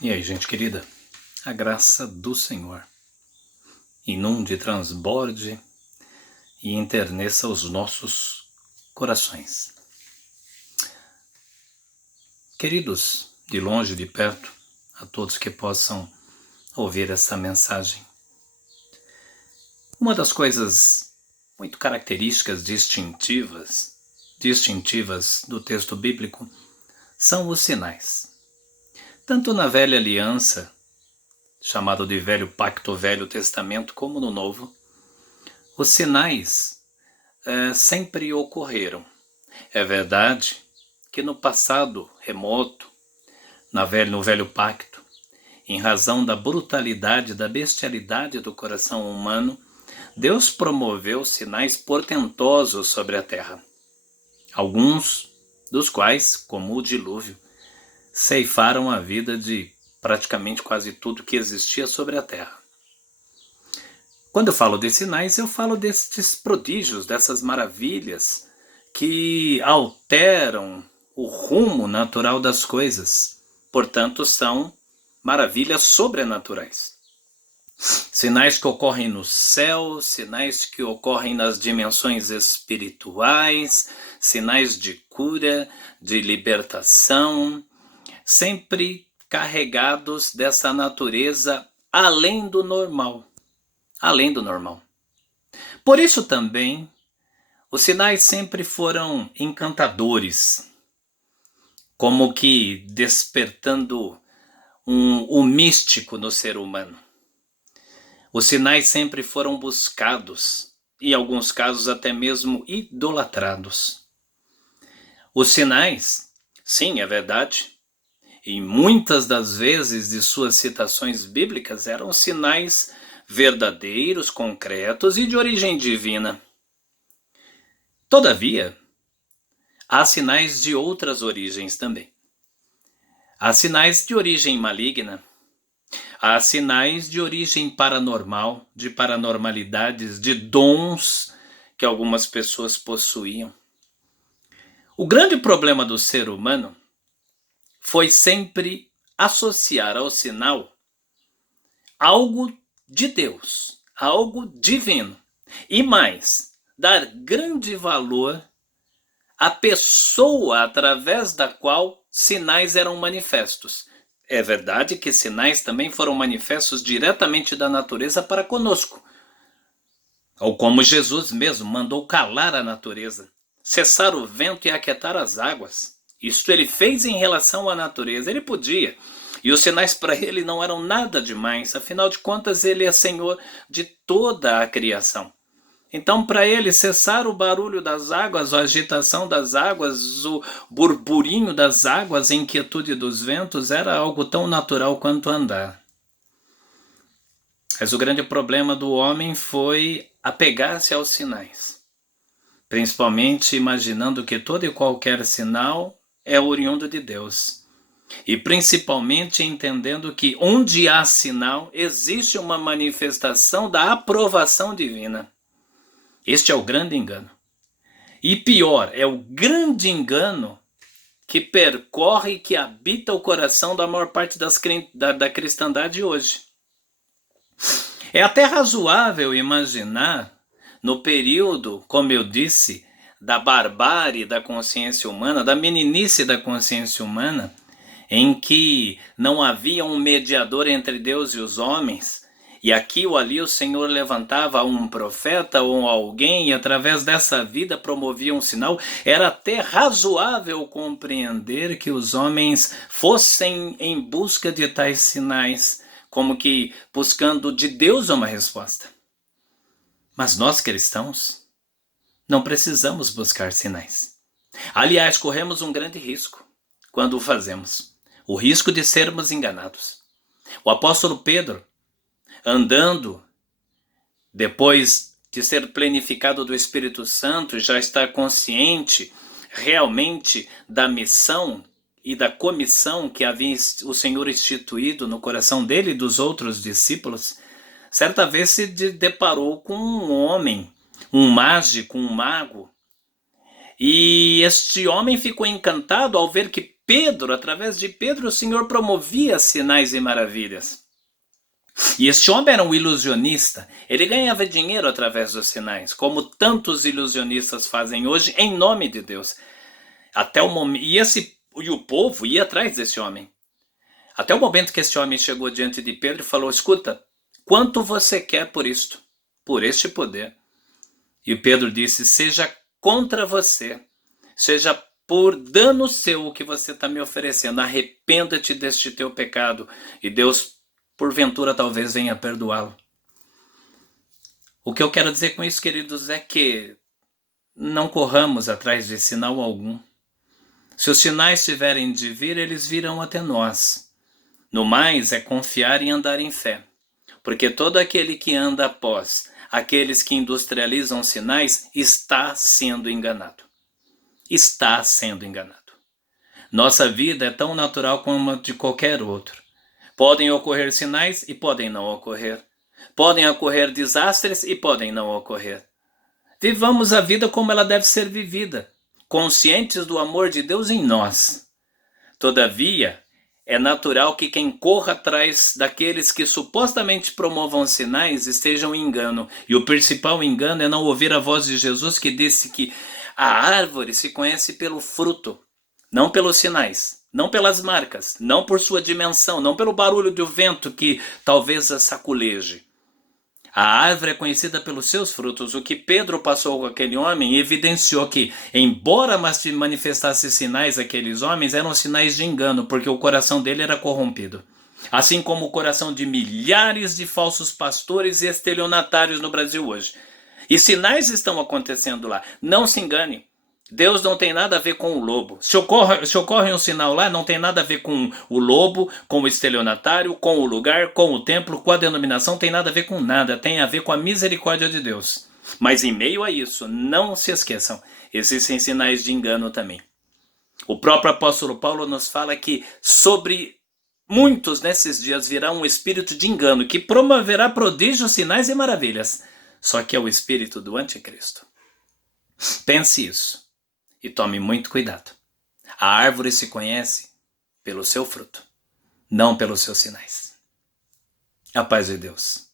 E aí, gente querida, a graça do Senhor inunde, transborde e enterneça os nossos corações. Queridos, de longe e de perto, a todos que possam ouvir essa mensagem. Uma das coisas muito características, distintivas do texto bíblico são os sinais. Tanto na Velha Aliança, chamado de Velho Pacto, Velho Testamento, como no Novo, os sinais sempre ocorreram. É verdade que no passado remoto, no Velho Pacto, em razão da brutalidade, da bestialidade do coração humano, Deus promoveu sinais portentosos sobre a terra, alguns dos quais, como o dilúvio, ceifaram a vida de praticamente quase tudo que existia sobre a terra. Quando eu falo de sinais, eu falo destes prodígios, dessas maravilhas que alteram o rumo natural das coisas. Portanto, são maravilhas sobrenaturais. Sinais que ocorrem no céu, sinais que ocorrem nas dimensões espirituais, sinais de cura, de libertação, sempre carregados dessa natureza além do normal. Além do normal. Por isso também, os sinais sempre foram encantadores, como que despertando o místico no ser humano. Os sinais sempre foram buscados, e em alguns casos até mesmo idolatrados. Os sinais, sim, é verdade, e muitas das vezes de suas citações bíblicas eram sinais verdadeiros, concretos e de origem divina. Todavia, há sinais de outras origens também. Há sinais de origem maligna, há sinais de origem paranormal, de paranormalidades, de dons que algumas pessoas possuíam. O grande problema do ser humano foi sempre associar ao sinal algo de Deus, algo divino, e mais, dar grande valor à pessoa através da qual sinais eram manifestos. É verdade que sinais também foram manifestos diretamente da natureza para conosco, ou como Jesus mesmo mandou calar a natureza, cessar o vento e aquietar as águas. Isto ele fez em relação à natureza, ele podia. E os sinais para ele não eram nada demais, afinal de contas ele é Senhor de toda a criação. Então para ele cessar o barulho das águas, a agitação das águas, o burburinho das águas, a inquietude dos ventos era algo tão natural quanto andar. Mas o grande problema do homem foi apegar-se aos sinais, principalmente imaginando que todo e qualquer sinal é oriundo de Deus. E principalmente entendendo que onde há sinal, existe uma manifestação da aprovação divina. Este é o grande engano. E pior, é o grande engano que percorre e que habita o coração da maior parte da cristandade hoje. É até razoável imaginar, no período, como eu disse, da barbárie da consciência humana, da meninice da consciência humana, em que não havia um mediador entre Deus e os homens, e aqui ou ali o Senhor levantava um profeta ou alguém e através dessa vida promovia um sinal, era até razoável compreender que os homens fossem em busca de tais sinais, como que buscando de Deus uma resposta. Mas nós cristãos não precisamos buscar sinais. Aliás, corremos um grande risco quando o fazemos. O risco de sermos enganados. O apóstolo Pedro, andando, depois de ser plenificado do Espírito Santo, já estar consciente realmente da missão e da comissão que havia o Senhor instituído no coração dele e dos outros discípulos, certa vez se deparou com um homem, um mágico, um mago, e este homem ficou encantado ao ver que Pedro, através de Pedro, o Senhor promovia sinais e maravilhas. E este homem era um ilusionista. Ele ganhava dinheiro através dos sinais, como tantos ilusionistas fazem hoje em nome de Deus. Até o momento, e o povo ia atrás desse homem. Até o momento que esse homem chegou diante de Pedro e falou: escuta, quanto você quer por isto? Por este poder? E Pedro disse: seja contra você, seja por dano seu o que você está me oferecendo, arrependa-te deste teu pecado, e Deus, porventura, talvez venha perdoá-lo. O que eu quero dizer com isso, queridos, é que não corramos atrás de sinal algum. Se os sinais tiverem de vir, eles virão até nós. No mais, é confiar e andar em fé, porque todo aquele que anda após aqueles que industrializam sinais está sendo enganado. Está sendo enganado. Nossa vida é tão natural como a de qualquer outro. Podem ocorrer sinais e podem não ocorrer. Podem ocorrer desastres e podem não ocorrer. Vivamos a vida como ela deve ser vivida, conscientes do amor de Deus em nós. Todavia, é natural que quem corra atrás daqueles que supostamente promovam sinais estejam em engano. E o principal engano é não ouvir a voz de Jesus, que disse que a árvore se conhece pelo fruto, não pelos sinais, não pelas marcas, não por sua dimensão, não pelo barulho do vento que talvez a saculeje. A árvore é conhecida pelos seus frutos. O que Pedro passou com aquele homem evidenciou que, embora manifestasse sinais aqueles homens, eram sinais de engano, porque o coração dele era corrompido. Assim como o coração de milhares de falsos pastores e estelionatários no Brasil hoje. E sinais estão acontecendo lá. Não se engane. Deus não tem nada a ver com o lobo. Se ocorre um sinal lá, não tem nada a ver com o lobo, com o estelionatário, com o lugar, com o templo, com a denominação, tem nada a ver com nada, tem a ver com a misericórdia de Deus. Mas em meio a isso, não se esqueçam, existem sinais de engano também. O próprio apóstolo Paulo nos fala que sobre muitos nesses dias virá um espírito de engano que promoverá prodígios, sinais e maravilhas. Só que é o espírito do anticristo. Pense isso. E tome muito cuidado. A árvore se conhece pelo seu fruto, não pelos seus sinais. A paz de Deus.